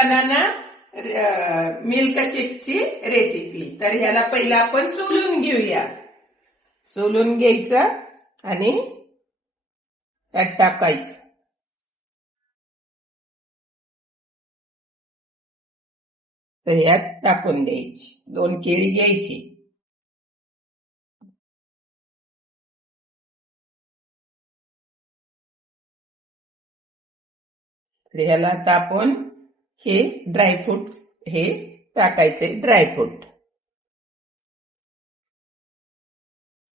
Banana milk शेकची recipe. तर ह्याला पहिला आपण सोलून घेऊया। सोलून घ्यायचं आणि त्यात टाकायचं। तर यात टाकून द्यायची। 2 केळी घ्यायची। ह्याला आता आपण हे ड्रायफ्रूट हे टाकायचे। ड्रायफ्रूट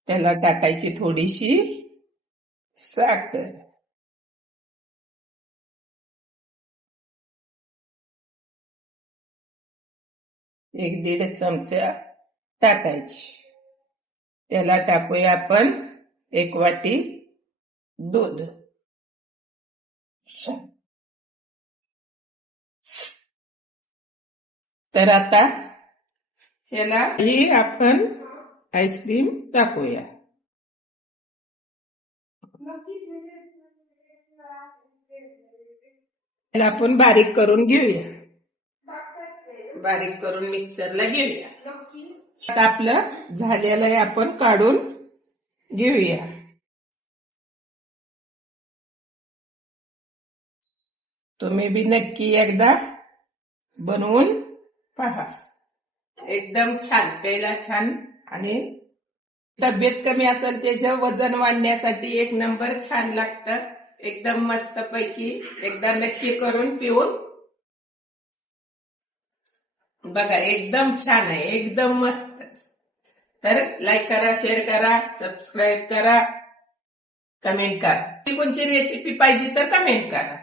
त्याला टाकायची थोडीशी साखर, 1-1.5 चमचा टाकायची। त्याला टाकूया आपण 1 वाटी दूध। तर आता ह्याला ही आपण आईस्क्रीम टाकूया। त्याला आपण बारीक करून घेऊया। बारीक करून मिक्सरला घेऊया। आता आपलं झालेलं आहे, आपण काढून घेऊया। तुम्ही बी नक्की एकदा बनवून पहा। एकदम छान, प्यायला छान आणि तब्येत कमी असेल त्याचं वजन वाढण्यासाठी 1 नंबर छान लागतं। एकदम मस्त पैकी एकदा नक्की करून पिऊन बघा, एकदम छान आहे, एकदम मस्त। तर लाईक करा, शेअर करा, सबस्क्राईब करा, कमेंट करा। कोणती रेसिपी पाहिजे तर कमेंट करा।